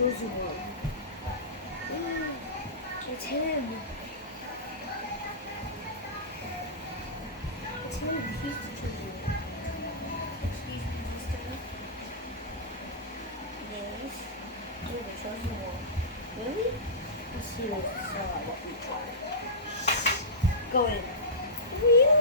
chosen one. It's him. It's him. He's the chosen one. Excuse me, this guy. Yes. You're the chosen one. Really? Let's see what we try. Go in. Really?